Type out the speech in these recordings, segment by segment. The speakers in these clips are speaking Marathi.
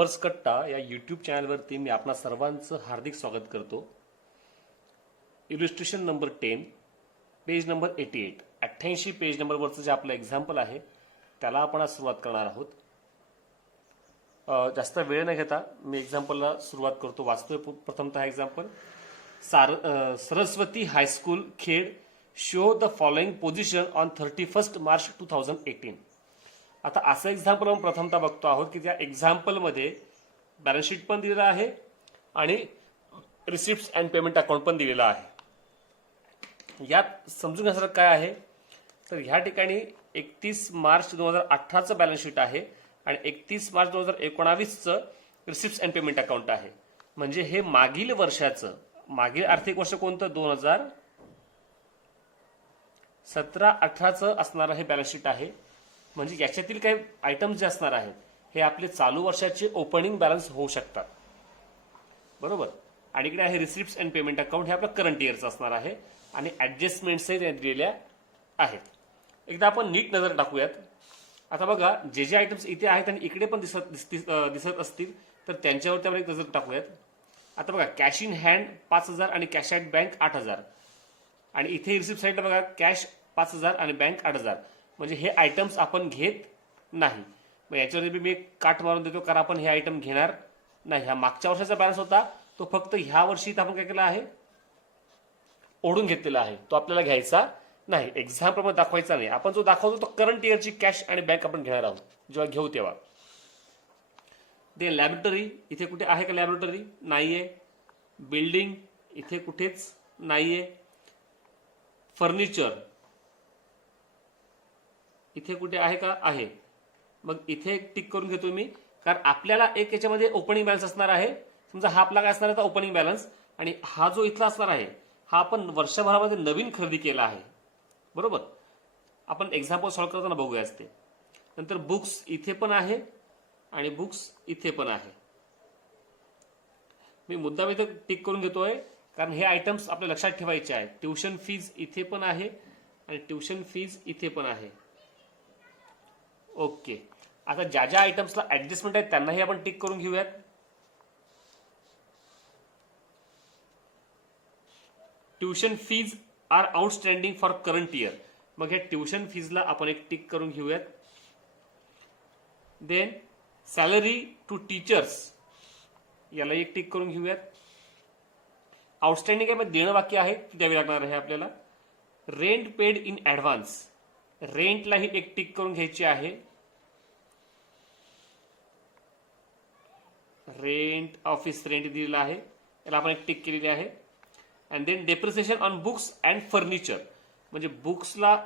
कॉमर्स कट्टा या यूट्यूब चॅनलवरती मी आपणा सर्वांचं हार्दिक स्वागत करतो. Illustration number 10 page number 88 page नंबरवरचं जे आपलं एक्झाम्पल आहे त्याला आपण आज सुरुवात करणार आहोत. जास्त वेळ न घेता मी एक्झाम्पलला सुरुवात करतो. वाचतोय प्रथमतः example. Saraswati high school Khed show the following position on 31 March 2018. आता असं एक्झाम्पल आपण प्रथमतः बघतो आहोत की त्या एक्झाम्पलमध्ये बॅलन्स शीट पण दिलेलं आहे आणि रिसिप्ट अँड पेमेंट अकाउंट पण दिलेलं आहे. यात समजून घेण्यासारखं काय आहे तर ह्या ठिकाणी 31 मार्च 2018चं बॅलन्स शीट आहे आणि 31 मार्च 2019चं रिसिप्ट अँड पेमेंट अकाउंट आहे. म्हणजे हे मागील वर्षाचं, मागील आर्थिक वर्ष कोणतं 2017-18चं असणारं हे बॅलन्स शीट आहे. म्हणजे याच्यातील काही आयटम्स जे असणार आहेत हे आपले चालू वर्षाचे ओपनिंग बॅलन्स होऊ शकतात, बरोबर. आणि इकडे आहे रिसिप्ट अँड पेमेंट अकाउंट, हे आपलं करंट इयरचं असणार आहे आणि ऍडजस्टमेंट्सही दिलेल्या आहेत. एकदा आपण नीट नजर टाकूयात. आता बघा, जे जे आयटम्स इथे आहेत आणि इकडे पण दिसत असतील तर त्यांच्यावरती आपण एक नजर टाकूयात. आता बघा, कॅश इन हँड 5,000 आणि कॅश ॲट बँक 8,000 आणि इथे रिसिप्ट साईडला बघा कॅश 5,000 आणि बँक 8,000. म्हणजे हे आयटम्स आपण घेत नाही. मग याच्यावरती मी एक काट मारून देतो कारण आपण हे आयटम घेणार नाही. हा मागच्या वर्षाचा बॅलन्स होता, तो फक्त ह्या वर्षी आपण काय केला आहे, ओढून घेतलेला आहे. तो आपल्याला घ्यायचा नाही, एक्झाम्पल मध्ये दाखवायचा नाही. आपण जो दाखवतो तो करंट इयरची कॅश आणि बँक आपण घेणार आहोत जेव्हा घेऊ तेव्हा. दे लॅबोरेटरी, इथे कुठे आहे का लॅबोरेटरी? नाहीये. बिल्डिंग इथे कुठेच नाहीये. फर्निचर इथे कुठे आहे का? आहे. मग इथे एक टिक करून घेतो मी, कारण आपल्याला एक याच्यामध्ये ओपनिंग बॅलन्स असणार आहे. समजा हा आपला काय असणार आहे ओपनिंग बॅलन्स, आणि हा जो इथला असणार आहे हा आपण वर्षभरामध्ये नवीन खरेदी केला आहे, बरोबर. आपण एक्झाम्पल सॉल्व्ह करताना बघूया असते. नंतर बुक्स इथे पण आहे आणि बुक्स इथे पण आहे. मी मुद्दाम इथे टिक करून घेतोय कारण हे आयटम्स आपल्या लक्षात ठेवायचे आहेत. ट्युशन फीज इथे पण आहे आणि ट्युशन फीज इथे पण आहे. ओके. आता ज्या ज्या आयटम्सला ऍडजस्टमेंट आहेत त्यांनाही आपण टिक करून घेऊयात. Tuition fees are outstanding for current year. मग हे ट्युशन फीजला आपण एक टिक करून घेऊयात. देन सॅलरी टू टीचर्स, याला एक टिक करून घेऊयात. आउटस्टँडिंग आहे, देणं बाकी आहे, ती द्यावी लागणार आहे आपल्याला. रेंट पेड इन ऍडव्हान्स, रेंटलाही एक टिक करून घ्यायची आहे. रेंट, ऑफिस रेंट दिलेला आहे, याला आपण एक टिक केलेली आहे. And then depreciation on books and furniture, म्हणजे बुक्सला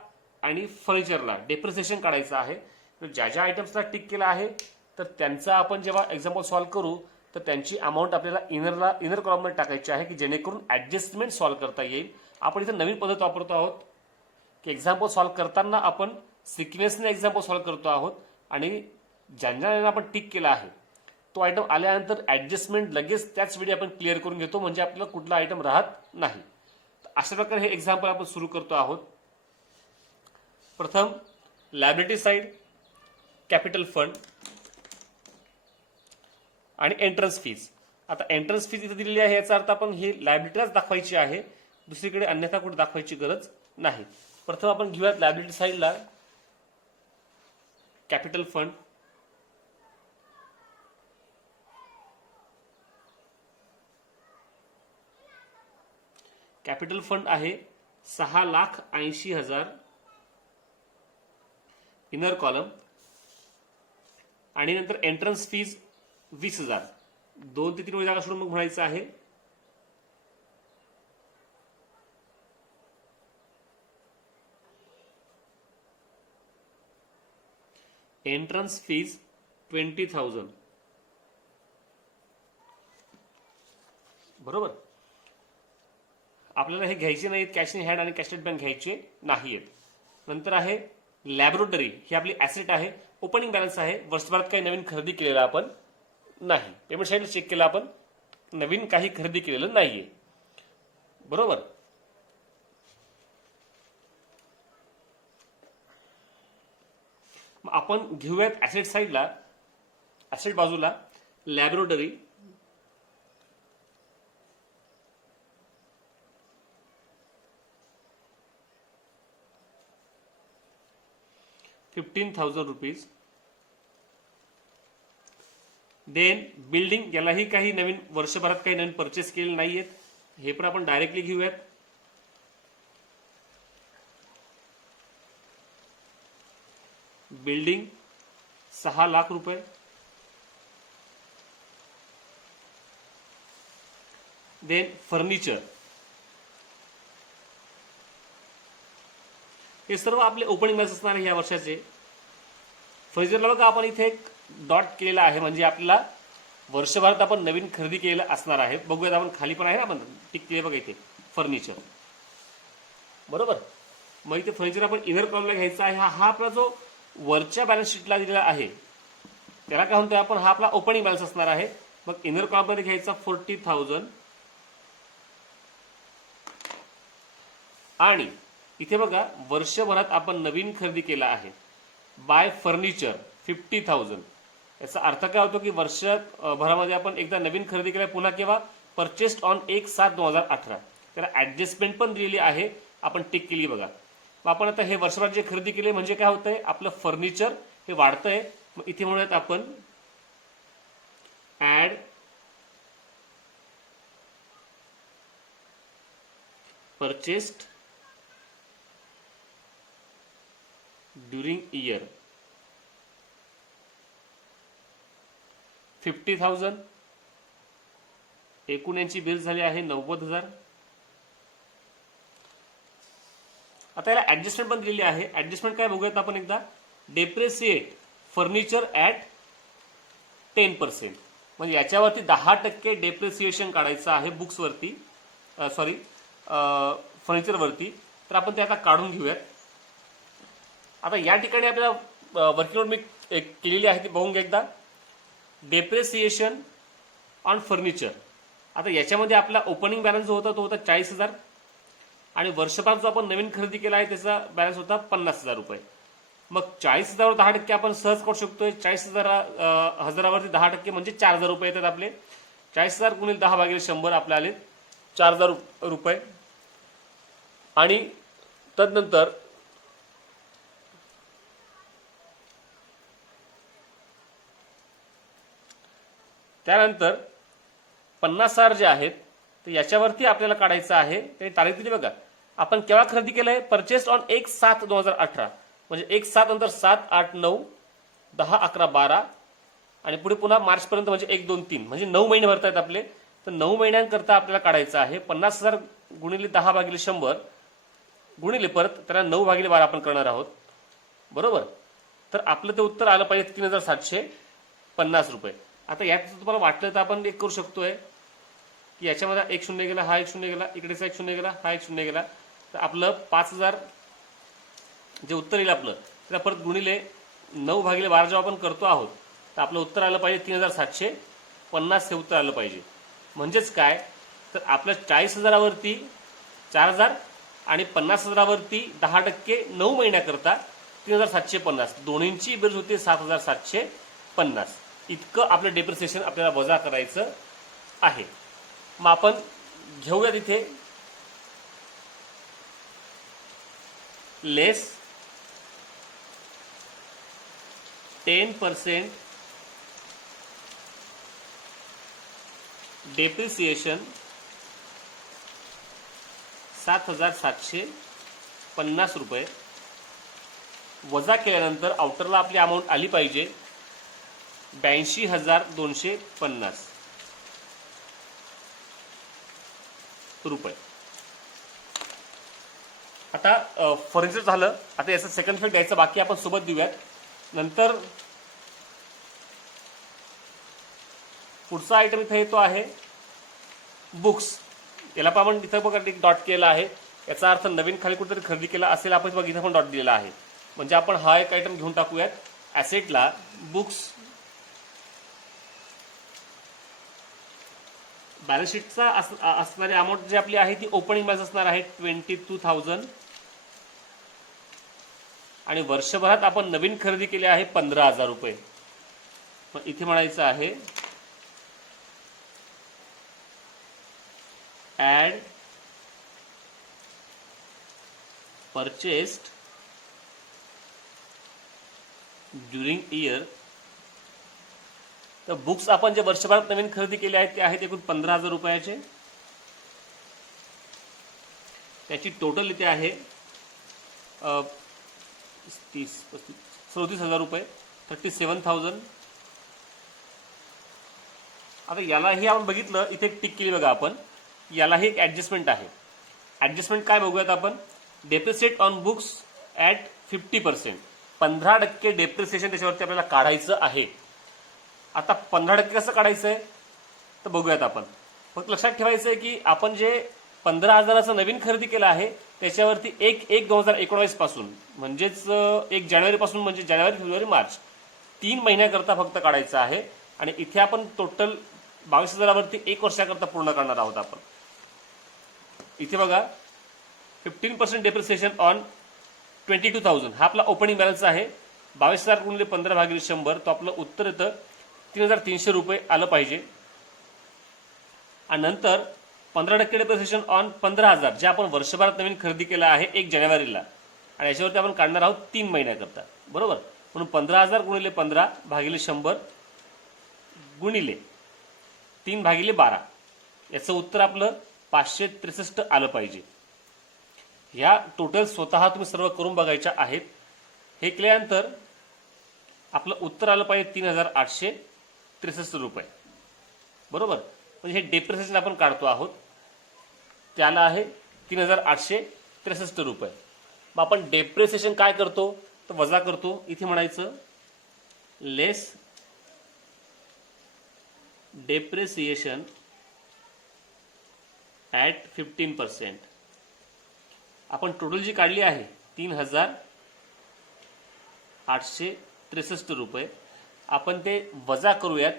आणि फर्निचरला डेप्रिसिएशन काढायचं आहे. ज्या ज्या आयटम्सला टिक केला आहे तर त्यांचा आपण जेव्हा एक्झाम्पल सॉल्व्ह करू तर त्यांची अमाऊंट आपल्याला इनर कॉलममध्ये टाकायची आहे की जेणेकरून ऍडजस्टमेंट सॉल्व्ह करता येईल. आपण इथे नवीन पद्धत वापरतो आहोत की एक्झाम्पल सॉल्व्ह करताना आपण सिक्वेन्सने एक्झाम्पल सॉल्व्ह करतो आहोत आणि ज्यांना आपण टिक केला आहे तो आयटम आल्यानंतर ऍडजस्टमेंट लगेच त्याच वेळी आपण क्लिअर करून घेतो, म्हणजे आपल्याला कुठला आयटम राहत नाही. अशा प्रकारे हे एक्झाम्पल आपण सुरू करतो आहोत. प्रथम लायबिलिटी साइड, कॅपिटल फंड आणि एंट्रन्स फीज. आता एंट्रन्स फीज इथे दिलेली आहे, याचा अर्थ आपण हे लायबिलिटीलाच दाखवायची आहे, दुसरीकडे अन्यथा कुठे दाखवायची गरज नाही. प्रथम आपण घेऊयात लायबिलिटी साइडला कॅपिटल फंड. कॅपिटल फंड आहे 6,80,000 इनर कॉलम आणि नंतर एंट्रन्स फीज 20,000. 2 ते 3 जागा सोडून मग म्हणायचं आहे. एंट्रन्स फीज 20,000, बरोबर. आपल्याला हे घ्यायचे नाहीत, कॅश इन हँड आणि कॅश ॲट बँक घ्यायचे नाहीत. नंतर आहे लॅबोरेटरी, ही आपली ऍसेट आहे, ओपनिंग बॅलन्स आहे, वर्षभरात काही नवीन खरेदी केलेलं आपण नाही. पेमेंट साईडला चेक केलं आपण, नवीन काही खरेदी केलेलं नाहीये, बरोबर. आपण घेऊयात ऍसेट साईडला, ऍसेट बाजूला लॅबोरेटरी, ₹15,000. देन बिल्डिंग, यालाही काही नवीन वर्षभरात काही नवीन परचेस केले नाहीयेत, हे पण आपण डायरेक्टली घेऊयात. बिल्डिंग ₹6,00,000. देन फर्निचर, हे सर्व आपले ओपनिंग बॅलन्स असणार आहे या वर्षाचे. फर्निचरला बघा आपण इथे एक डॉट केलेला आहे, म्हणजे आपल्याला वर्षभरात आपण नवीन खरेदी केलेलं असणार आहे. बघूयात आपण, खाली पण आहे ना, आपण टिक केले बघा इथे फर्निचर, बरोबर. मग इथे फर्निचर आपण इनर कॉलमला घ्यायचा आहे. हा आपला जो वरच्या बॅलन्स शीटला दिलेला आहे त्याला काय म्हणतोय आपण, हा आपला ओपनिंग बॅलन्स असणार आहे. मग इनर कॉलममध्ये घ्यायचा 40,000. आणि इथे बघा वर्षभरात आपण नवीन खरेदी केला आहे बाय फर्निचर 50,000. याचा अर्थ काय होतो की वर्षभरामध्ये आपण एकदा नवीन खरेदी केल्या, पुन्हा केव्हा, परचेस्ड ऑन 1/7/2018. त्याला ऍडजस्टमेंट पण दिलेली आहे, आपण टिक केली बघा. मग आपण आता हे वर्षभरात जे खरेदी केले म्हणजे काय होतंय, आपलं फर्निचर हे वाढतंय. मग इथे म्हणूयात आपण ऍड परचेस्ड ड्युरिंग इयर 50,000. एकूण यांची बिल झाली आहे 90,000. आता याला ऍडजस्टमेंट पण दिलेली आहे. ऍडजस्टमेंट काय बघूयात आपण एकदा. डेप्रिसिएट फर्निचर ऍट 10%, म्हणजे याच्यावरती 10% डेप्रिसिएशन काढायचं आहे बुक्सवरती, सॉरी फर्निचरवरती. तर आपण ते आता काढून घेऊयात. आता या ठिकाणी आपल्याला वर्किंग नोट मी केलेली आहे ती बघून घ्या एकदा. डेप्रिसिएशन ऑन फर्निचर, आता याच्यामध्ये आपला ओपनिंग बॅलन्स जो होता तो होता 40,000 आणि वर्षभरात जो आपण नवीन खरेदी केला आहे त्याचा बॅलन्स होता 50,000 रुपये. मग 40,000वर 10% आपण सहज करू शकतोय. 40,000वरती 10% म्हणजे 4,000 रुपये येतात आपले. 40,000 गुणिले 10/100 आपले आले 4,000 रुपये. आणि तदनंतर त्यानंतर 50,000 जे आहेत तर याच्यावरती आपल्याला काढायचं आहे. ते तारीख दिली बघा, आपण केव्हा खरेदी केलंय, परचेस्ड ऑन 1/7/2018, म्हणजे 1/7 नंतर 7, 8, 9, 10, 11, 12 आणि पुढे पुन्हा मार्च पर्यंत, म्हणजे 1, 2, 3, म्हणजे 9 महिने भरतायत आपले. तर 9 महिन्यांकरता आपल्याला काढायचं आहे 50,000 गुणिले 10/100 गुणिले परत त्याला 9/12 आपण करणार आहोत, बरोबर. तर आपलं ते उत्तर आलं पाहिजे 3,750 रुपये. आता यात तुम्हाला वाटलं तर आपण एक करू शकतोय की याच्यामध्ये 1 शून्य गेला, हा 1 शून्य गेला, इकडेचा 1 शून्य गेला, हा 1 शून्य गेला. तर आपलं 5,000 जे उत्तर येईल आपलं, त्याला परत गुणिले 9/12 जेव्हा आपण करतो आहोत तर आपलं उत्तर आलं पाहिजे 3,750 हे उत्तर आलं पाहिजे. म्हणजेच काय, तर आपल्या 40,000वरती 4,000 आणि 50,000वरती 10% 9 महिन्याकरता 3,750, दोन्हींची बेरीज होते 7,750. इतकं आपलं डेप्रिसिएशन आपल्याला वजा करायचं आहे. मग आपण घेऊया तिथे लेस 10% डेप्रिसिएशन 7,750 रुपये वजा केल्यानंतर आउटरला आपली अमाऊंट आली पाहिजे 82,250 रुपये. आता फर्निचर झालं. आता याचं सेकंड फेक द्यायचं बाकी, आपण सोबत देऊयात. नंतर पुढचा आयटम इथे येतो आहे बुक्स. याला पण आपण इथं बघा एक डॉट केला आहे, याचा अर्थ नवीन खाली कुठेतरी खरेदी केला असेल आपण बघ, इथं पण डॉट दिलेला आहे. म्हणजे आपण हा एक आयटम घेऊन टाकूयात ॲसेटला बुक्स. बॅलन्स शीटचा असणारी अमाऊंट जी आपली आहे ती ओपनिंग बॅलन्स असणार आहे 22,000 आणि वर्षभरात आपण नवीन खरेदी केली आहे 15,000 रुपये. मग इथे म्हणायचं आहे ॲड परचेस्ड ड्युरिंग इयर. तर बुक्स आपण जे वर्षभरात नवीन खरेदी केले आहेत ते आहेत एकूण 15,000 रुपयाचे. त्याची टोटल इथे आहे 34,000 रुपये, 37,000. आता यालाही आपण बघितलं, इथे एक टिक केली बघा आपण. यालाही एक ॲडजस्टमेंट आहे. ॲडजस्टमेंट काय बघूयात आपण. Depreciate on books at 50%. 15% depreciation त्याच्यावरती आपल्याला काढायचं आहे. आता 15% कसं काढायचं आहे तर बघूयात आपण. फक्त लक्षात ठेवायचं आहे की आपण जे 15,000चं नवीन खरेदी केलं आहे त्याच्यावरती 1/1/2019 पासून म्हणजेच 1 जानेवारीपासून म्हणजे जानेवारी, फेब्रुवारी, मार्च 3 महिन्याकरता फक्त काढायचं आहे. आणि इथे आपण टोटल 22,000वरती 1 वर्षाकरता पूर्ण करणार आहोत आपण. इथे बघा 15% डेप्रिसिएशन ऑन 22,000 हा आपला ओपनिंग बॅलन्स आहे. 22,000 गुणिले 15 भागिले 100 तो आपलं उत्तर येतं 3,300 रुपये आलं पाहिजे. आणि नंतर 15% डेप्रिसिएशन ऑन 15,000 जे आपण वर्षभरात नवीन खरेदी केलं आहे 1 जानेवारीला, आणि याच्यावरती आपण काढणार आहोत 3 महिन्याकरता. बरोबर. म्हणून 15,000 गुणिले 15 भागिले 100 गुणिले 3 भागिले 12 याचं उत्तर आपलं 563 आलं पाहिजे. ह्या टोटल स्वतः तुम्ही सर्व करून बघायच्या आहेत. हे केल्यानंतर आपलं उत्तर आलं पाहिजे 3,863 रुपये. बरोबर. म्हणजे हे डेप्रिसिएशन आपण काढतो आहोत त्याला आहे 3,863 रुपये. मग आपण डेप्रिसिएशन काय करतो तर वजा करतो. इथे म्हणायचं लेस डेप्रिसिएशन ॲट 15%. आपण टोटल जी काढली आहे 3,863 रुपये. आपण ते वजा करूयात.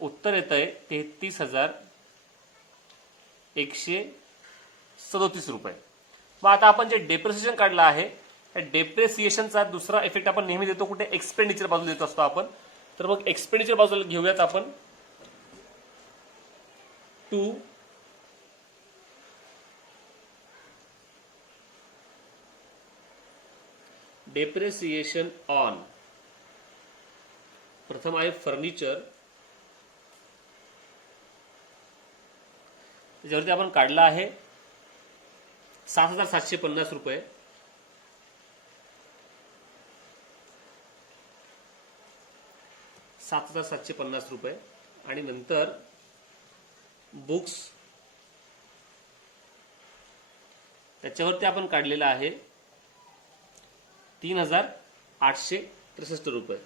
उत्तर येत आहे 33,137 रुपये. मग आता आपण जे डेप्रिसिएशन काढलं आहे त्या डेप्रिसिएशनचा दुसरा इफेक्ट आपण नेहमी देतो कुठे, एक्सपेंडिचर बाजूला देत असतो आपण. तर मग एक्सपेंडिचर बाजूला घेऊयात आपण. टू डेप्रिसिएशन ऑन, प्रथम आहे फर्निचर. त्याच्यावरती आपण काढला आहे 7,750 रुपये. ₹7,750. आणि नंतर बुक्स त्याच्यावरती आपण काढलेला आहे 3,863 रुपये.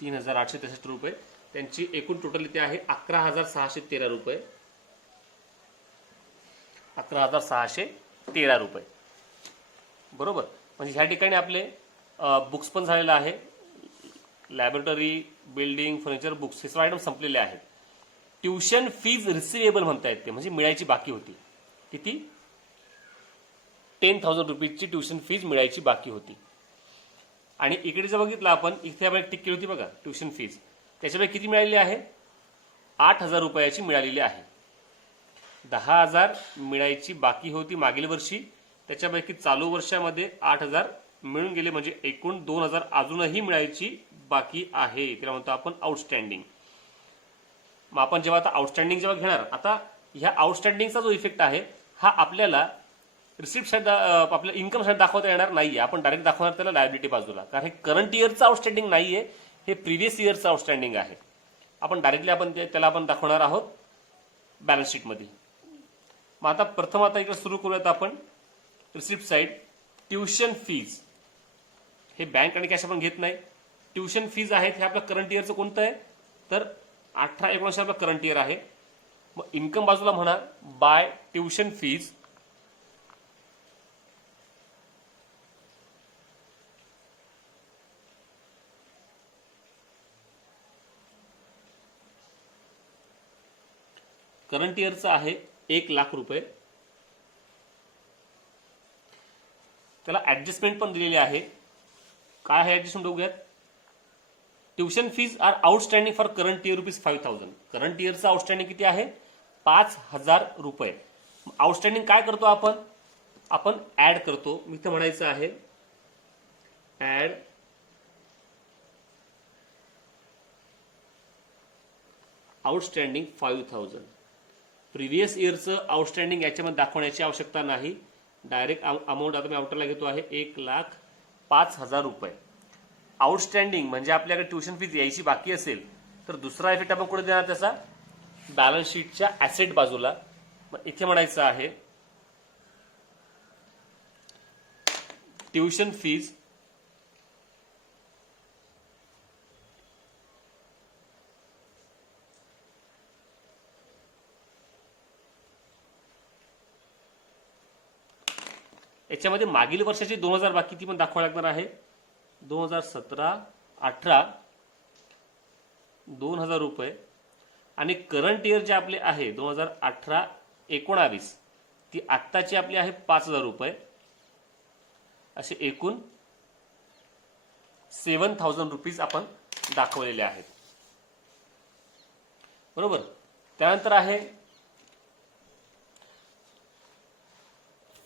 3,863 रुपये. त्यांची एकूण टोटल इथे आहे 11,613 रुपये. 11,613 रुपये. बरोबर. म्हणजे ह्या ठिकाणी आपले बुक्स पण झालेलं आहे. लॅबोरेटरी, बिल्डिंग, फर्निचर, बुक्स हे सर्व आयटम संपलेले आहेत. ट्युशन फीज रिसिवेबल म्हणता येते, म्हणजे मिळायची बाकी होती. किती? 10,000 रुपीजची ट्युशन फीज मिळायची बाकी होती. आणि इकडे जर बघितलं आपण, इथे आपण टिक केली होती बघा ट्युशन फीज, त्याच्यापैकी किती मिळालेली आहे? 8,000 रुपयाची मिळालेली आहे. 10,000 मिळायची बाकी होती मागील वर्षी, त्याच्यापैकी चालू वर्षामध्ये 8,000 मिळून गेले, म्हणजे एकूण 2,000 अजूनही मिळायची बाकी आहे. त्याला म्हणतो आपण आउटस्टँडिंग. मग आपण जेव्हा आता आउटस्टँडिंग जेव्हा घेणार, आता ह्या आउटस्टँडिंगचा जो इफेक्ट आहे हा आपल्याला रिसिप्ट साईड आपल्या इन्कम साईड दाखवता येणार नाहीये. आपण डायरेक्ट दाखवणार त्याला लायबिलिटी बाजूला, कारण हे करंट इयरचं आउटस्टँडिंग नाहीये, हे प्रिव्हियस इयरचं आउटस्टँडिंग आहे. आपण डायरेक्टली आपण त्याला आपण दाखवणार आहोत बॅलन्स शीटमध्ये. मग आता प्रथम आता इकडे सुरू करूयात आपण रिसिप्ट साईड. ट्युशन फीज हे बँक आणि कॅश आपण घेत नाही. ट्युशन फीज आहेत हे आपलं करंट इयरचं कोणतं आहे तर 18-19 आपलं करंट इयर आहे. मग इन्कम बाजूला म्हणा बाय ट्युशन फीज. करंट इयरचं आहे 1,00,000 रुपये. त्याला ऍडजस्टमेंट पण दिलेली आहे. काय आहे ऍडजस्टमेंट बघूयात. Tuition fees are outstanding for current year ₹5,000. Current इयरचं आउटस्टँडिंग किती आहे? 5,000 रुपये. आउटस्टँडिंग काय करतो आपण ऍड करतो. मी इथं म्हणायचं आहे ऍड आउटस्टँडिंग 5,000. प्रिव्हियस इयरचं आउटस्टँडिंग याच्यामध्ये दाखवण्याची आवश्यकता नाही. डायरेक्ट अमाऊंट आता मी आउटरला घेतो आहे 1,05,000 रुपये. आउटस्टँडिंग म्हणजे आपल्याकडे ट्युशन फीज यायची बाकी असेल तर दुसरा इफेक्ट आपण कुठे देणार त्याचा? बॅलन्स शीटच्या ऍसेट बाजूला. मग इथे म्हणायचं आहे ट्युशन फीज याच्यामध्ये मागील वर्षाची 2,000 बाकी ती पण दाखवावी लागणार आहे. 2017-18 2,000 रुपये आणि करंट इयर जे आपले आहे 2018-19 ती आत्ताची आपली आहे 5,000 रुपये. असे एकूण 7,000 रुपीज आपण दाखवलेले आहेत. बरोबर. त्यानंतर आहे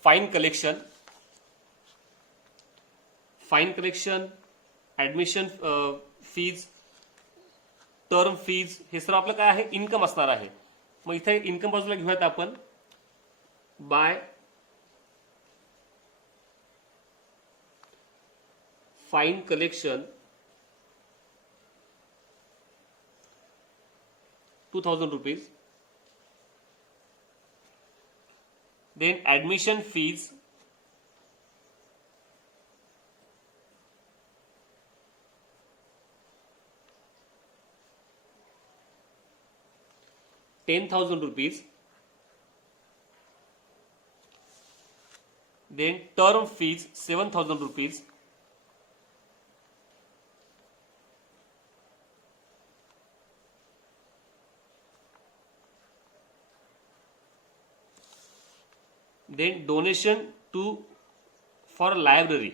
fine collection. Admission fees, term fees हे सर्व आपलं काय आहे? इन्कम असणार आहे. मग इथे इन्कम बाजूला घेऊयात आपण. By fine collection 2,000 rupees. Then admission fees 10,000 rupees. Then term fees 7,000 rupees. Then donation to for library.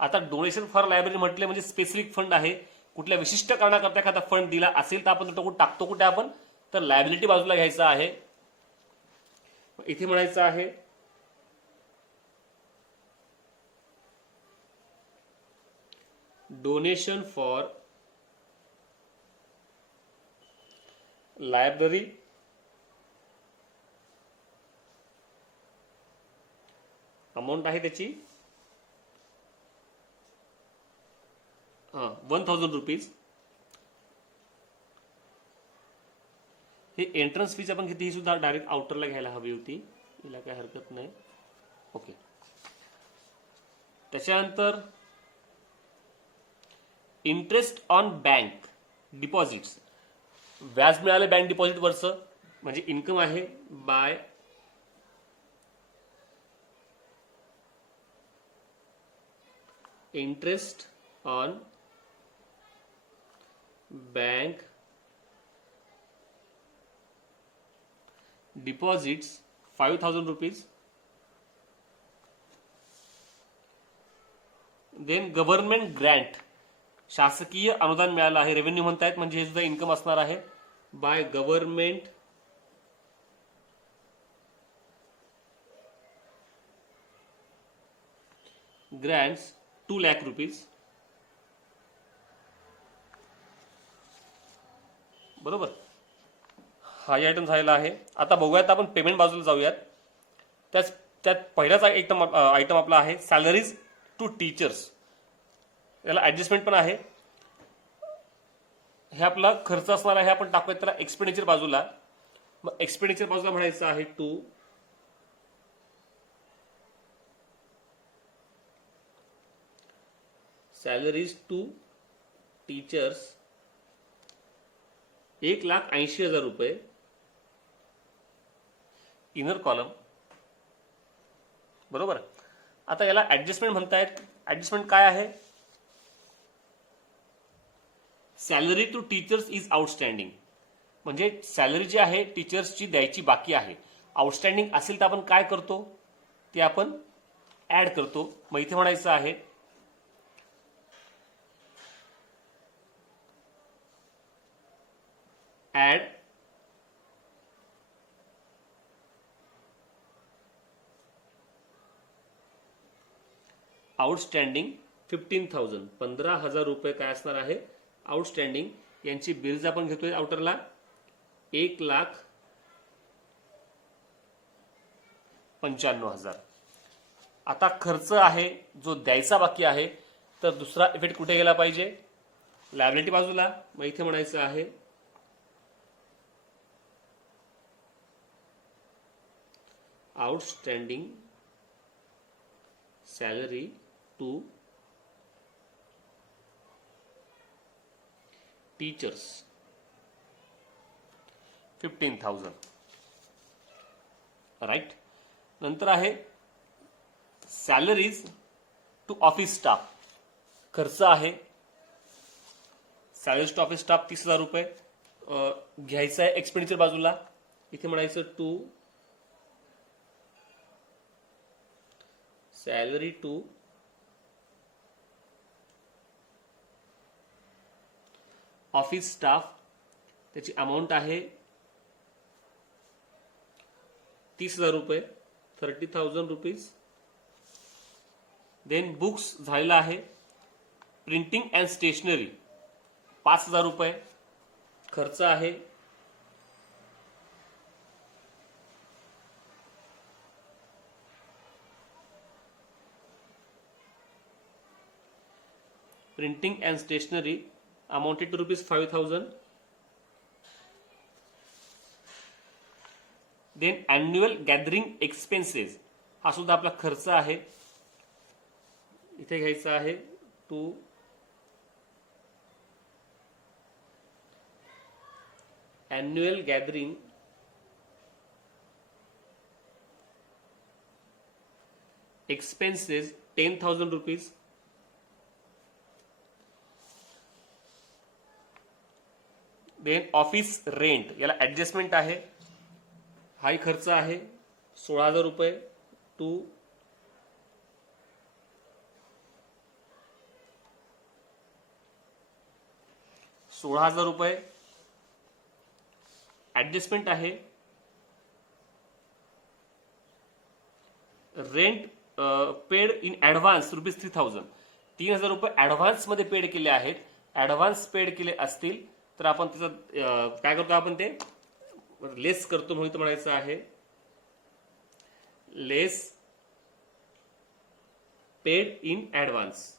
आता डोनेशन फॉर लायब्ररी म्हटले म्हणजे स्पेसिफिक फंड आहे. कुठल्या विशिष्ट कारणाकरता एखादा फंड दिला असेल तर आपण तो टाकतो कुठे? आपण तर लायबिलिटी बाजूला घ्यायचा आहे. इथे म्हणायचं आहे डोनेशन फॉर लायब्ररी अमाऊंट आहे त्याची 1,000 रुपीज. हे एंट्रन्स फीज आपण किती? ही सुद्धा डायरेक्ट आउटरला घ्यायला हवी होती. हिला काय हरकत नाही. ओके. त्याच्यानंतर इंटरेस्ट ऑन बँक डिपॉझिट्स. व्याज मिळाले बँक डिपॉझिट वरचं म्हणजे इन्कम आहे. By interest on bank deposits 5,000 rupees. Then government grant शासकीय अनुदान मिळालं आहे. रेव्हेन्यू म्हणतायत म्हणजे हे सुद्धा इन्कम असणार आहे. By government grants 2 lakh rupees. बरोबर. हा आयटम झालेला आहे. आता बघूयात आपण पेमेंट बाजूला जाऊयात. त्यात पहिलाच आयटम आपला आहे सॅलरीज टू टीचर्स. याला ऍडजस्टमेंट पण आहे. हे आपला खर्च असणार आहे. आपण टाकूयात त्याला एक्सपेंडिचर बाजूला. मग एक्सपेंडिचर बाजूला म्हणायचं आहे टू सॅलरीज टू टीचर्स 1,80,000 रुपये. Inner column. बरोबर. आता याला ऍडजस्टमेंट म्हणतायत. ऍडजस्टमेंट काय आहे? Salary to teachers is outstanding म्हणजे सॅलरी जी आहे टीचर्सची द्यायची बाकी आहे. आउटस्टँडिंग असेल तर आपण काय करतो? ते आपण ऍड करतो. मग इथे म्हणायचं आहे ॲड आउटस्टँडिंग 15,000, 15,000 रुपये काय असणार आहे आउटस्टँडिंग. यांची बिल्स आपण घेतोय आउटरला 1,95,000. आता खर्च आहे जो द्यायचा बाकी आहे, तर दुसरा इफेक्ट कुठे गेला पाहिजे, लायबिलिटी बाजूला. मग इथे म्हणायचं आहे outstanding salary to teachers 15,000. Right. नंतर आहे सॅलरीज टू ऑफिस स्टाफ. खर्च आहे सॅलरीज टू ऑफिस स्टाफ 30,000 रुपये. घ्यायचं आहे एक्सपेंडिचर बाजूला. इथे म्हणायचं to salary to office staff. त्याची अमाऊंट आहे 30,000 रुपये, 30,000 रुपीज. देन बुक्स झालेला आहे. प्रिंटिंग अँड स्टेशनरी 5,000 रुपये खर्च आहे. Printing and stationery amounted to rupees 5,000. Then annual gathering expenses हा सुद्धा आपला खर्च आहे. इथे घ्यायचा आहे to annual gathering expenses 10,000 rupees. Then office rent याला ऍडजस्टमेंट आहे, हाही खर्च आहे 16,000 रुपये टू ₹16,000 ऍडजस्टमेंट आहे. Rent paid in advance rupees 3,000. 3,000 रुपये ऍडव्हान्स मध्ये पेड केले आहेत. ऍडव्हान्स पेड केले असतील तर आपण त्याचं काय करतो, आपण ते लेस करतो. म्हणून म्हणायचं आहे लेस पेड इन ऍडव्हान्स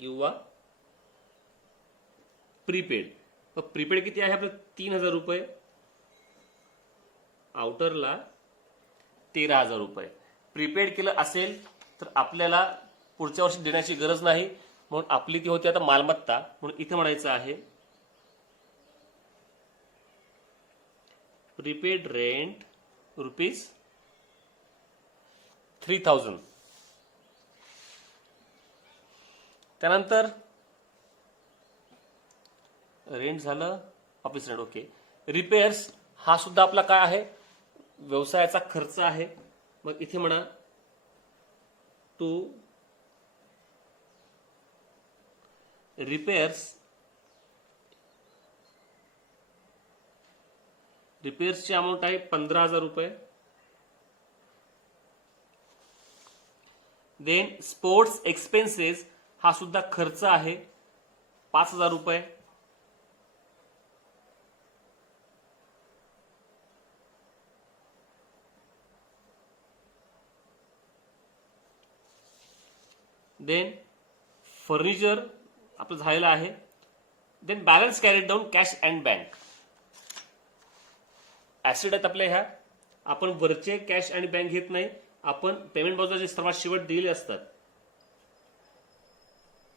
किंवा प्रीपेड. प्रीपेड किती आहे आपलं 3,000 रुपये, आउटरला 13,000 रुपये. प्रीपेड केलं असेल तर आपल्याला पुढच्या वर्षी देण्याची गरज नाही, म्हणून आपली ती होती आता मालमत्ता. म्हणून इथे म्हणायचं आहे प्रीपेड रेंट रुपीज 3,000. त्यानंतर रेंट झालं, ऑफिस रेंट. ओके. रिपेअर्स हा सुद्धा आपला काय आहे व्यवसायाचा खर्च आहे. मग इथे म्हणा टू रिपेअर्सची अमाऊंट आहे 15,000 रुपये. देन स्पोर्ट्स एक्सपेन्सेस हा सुद्धा खर्च आहे 5,000 रुपये. देन फर्निचर आपलं झालेलं आहे. Then balance carried down cash and bank. Asset आहेत आपल्या ह्या. आपण वरचे कॅश आणि बँक घेत नाही, आपण पेमेंट बाजूला जे सर्वात शेवट दिलेले असतात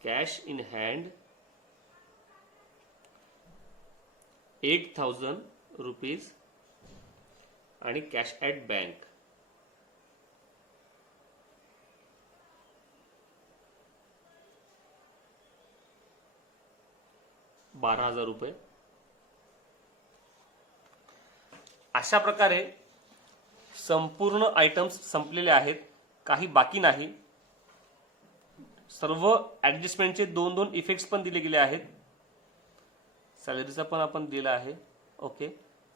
कॅश इन हँड 8,000 रुपीज आणि कॅश ॲट बँक 12,000 रुपये. अशा प्रकारे संपूर्ण आयटम्स संपलेले आहेत, काही बाकी नाही. सर्व ऍडजस्टमेंटचे 2-2 इफेक्ट्स पण दिले गेले आहेत. सॅलरीचा पण आपण दिला आहे. ओके,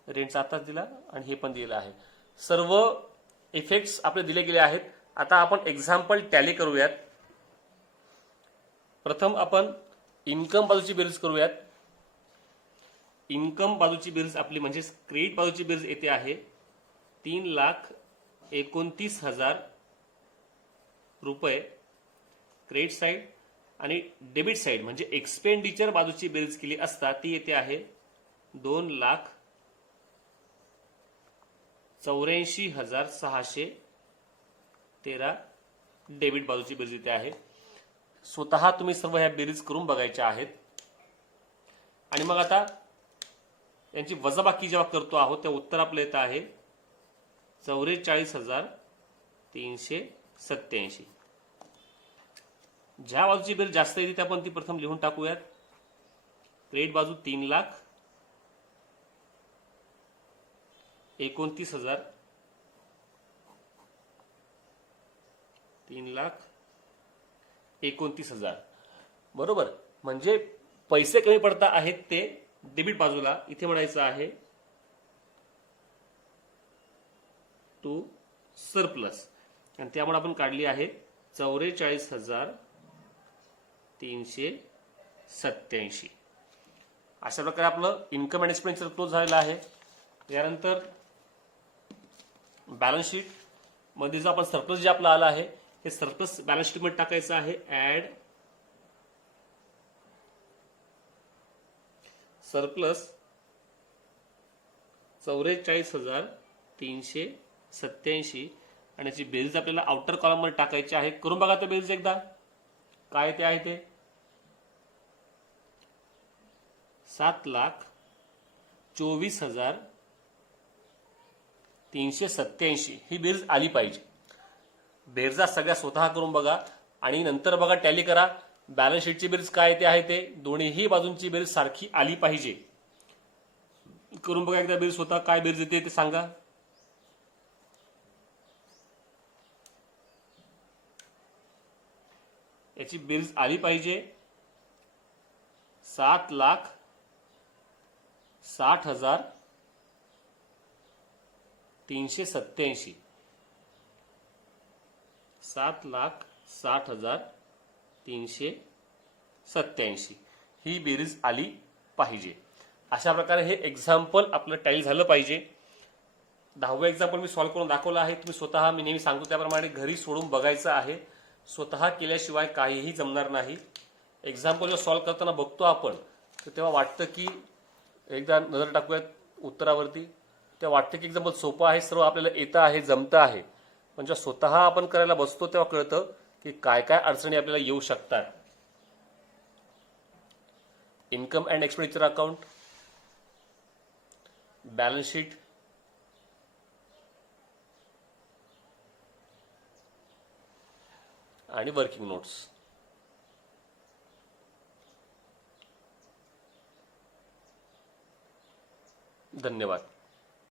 रेंटचा आताच दिला आणि हे पण दिलं आहे. सर्व इफेक्ट्स आपले दिले गेले आहेत. आता आपण एक्झाम्पल टॅली करूयात. प्रथम आपण इन्कम बाजूची बेरीज करूयात. इन्कम बाजूची बेरीज आपली म्हणजे क्रेडिट बाजूची बेरीज येते आहे 3,29,000 रुपये क्रेडिट साईड, आणि डेबिट साईड म्हणजे एक्सपेंडिचर बाजूची बेरीज केली असता ती येते आहे 2,84,613 डेबिट बाजूची बेरीज येते आहे. स्वतः तुम्ही सर्व ह्या बेरीज करून बघायच्या आहेत. आणि मग आता यांची वजाबाकी जेव्हा करतो आहोत तेव्हा उत्तर आपलं येतं आहे 44,387. ज्या बाजूची बेरीज जास्त येते त्या आपण ती प्रथम लिहून टाकूयात. क्रेडिट बाजू 3,29,000, 3,29,000 बरोबर. म्हणजे पैसे कमी पडता आहेत ते डेबिट बाजूला, इथे म्हणायचं आहे टू सरप्लस, आणि त्यामुळे आपण काढली आहे 44,387. अशा प्रकारे आपलं इन्कम अँड एक्सपेंडिचर क्लोज झालेलं आहे. यानंतर बॅलन्स शीट मध्ये जो आपण सरप्लस जे आपलं आलं आहे हे सरप्लस बॅलन्स शीट मध्ये टाकायचं आहे. ऍड सरप्लस 44,387 आणि याची बेरीज आपल्याला आउटर कॉलम मध्ये टाकायची आहे. करून बघा तर बेरीज एकदा काय ते आहे ते 7,24,387 ही बेरीज आली पाहिजे. बेरजा सगळ्या स्वतः करून बघा आणि नंतर बघा टॅली करा. बॅलन्स शीटची बेरीज काय ते आहे ते दोन्हीही बाजूंची बेरीज सारखी आली पाहिजे. करून बघा एकदा बेरीज स्वतः काय बेरीज येते ते सांगा. याची बेरीज आली पाहिजे 7,60,387. 7,60,387 ही बेरीज आली पाहिजे. अशा प्रकारे हे एक्झाम्पल आपलं टॅली झालं पाहिजे. 10वं एक्झाम्पल मी सॉल्व्ह करून दाखवलं आहे. तुम्ही स्वतः मी नेहमी सांगतो त्याप्रमाणे घरी सोडून बघायचं आहे. स्वतः केल्याशिवाय काहीही जमणार नाही. एक्झाम्पल सॉल्व्ह करताना बघतो आपण तर तेव्हा वाटतं की एकदा नजर टाकूयात उत्तरावरती, तेव्हा वाटतं की एक्झाम्पल सोपं आहे, सर्व आपल्याला येतं आहे, जमतं आहे. पण जेव्हा स्वतः आपण करायला बसतो तेव्हा कळतं की काय काय अडचणी आपल्याला येऊ शकतात. Income and expenditure account, balance sheet, आणि वर्किंग नोट्स. धन्यवाद.